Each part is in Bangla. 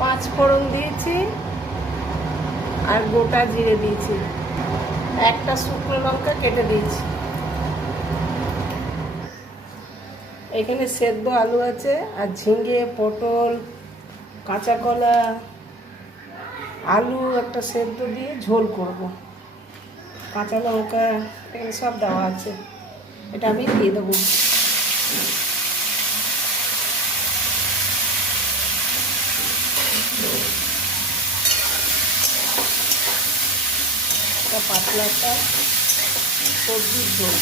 পাঁচ ফোড়ন দিয়েছি আর গোটা জিরে দিয়েছি, একটা শুকনো লঙ্কা কেটে দিয়েছি। এখানে সেদ্ধ আলু আছে আর ঝিঙে, পটল, কাঁচা কলা, আলু একটা সেদ্ধ দিয়ে ঝোল করব। কাঁচা লঙ্কা এখানে সব দেওয়া আছে, এটা আমি দিয়ে দেবো। পাতলা একটা সবজির ঝোল,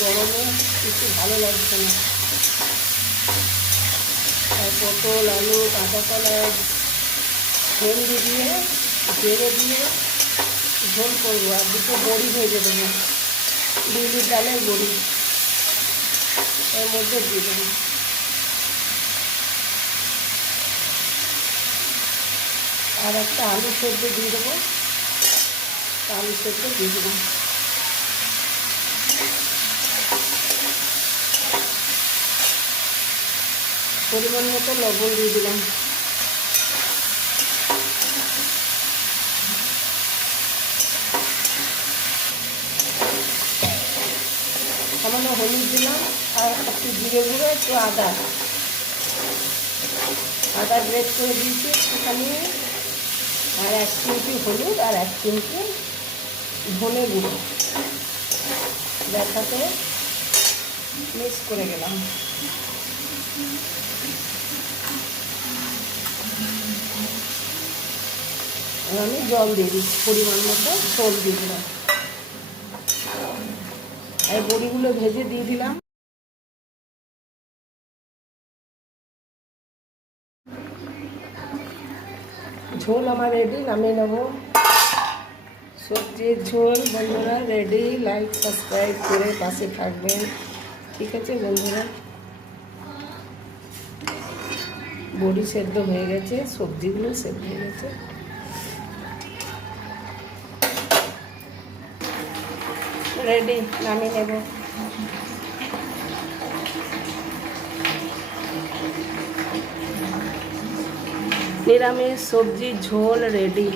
গরমে কিছু ভালো লাগছে না। আর পটল, আলু, কাঁচা কলা, ভেন্ডি দিয়ে জেরে দিয়ে ঝোল করবো। আর দুটো বড়ি ভেজে দেবো, বিউলির ডালের বড়ি এর মধ্যে দিয়ে দেবো। আর একটা আলু সেদ্ধ দিয়ে দেবো, আলু সেদ্ধ দিয়ে দেবো। পরিমাণ মতো লবণ দিয়ে দিলাম। সামান্য হলুদ দিলাম আর একটু জিরে গুঁড়ো, একটু আদা গ্রেট করে দিয়েছি একটুখানি, আর 1 চিমটি হলুদ আর 1 চিমটি ধনে গুঁড়ো একসাথে মিক্স করে গেলাম। আমি জল দিয়ে দিচ্ছি, পরিমাণ মতো ঝোল দিয়ে দিলাম। আর বড়িগুলো ভেজে দিয়ে দিলাম। ঝোল আমার রেডি, নামিয়ে নেব। সবজির ঝোল বন্ধুরা রেডি। লাইক সাবস্ক্রাইব করে পাশে থাকবেন, ঠিক আছে বন্ধুরা। বড়ি সেদ্ধ হয়ে গেছে, সবজিগুলো সেদ্ধ হয়ে গেছে। রেডি, নামিয়ে নেব। নিরামিষ সবজির ঝোল রেডি।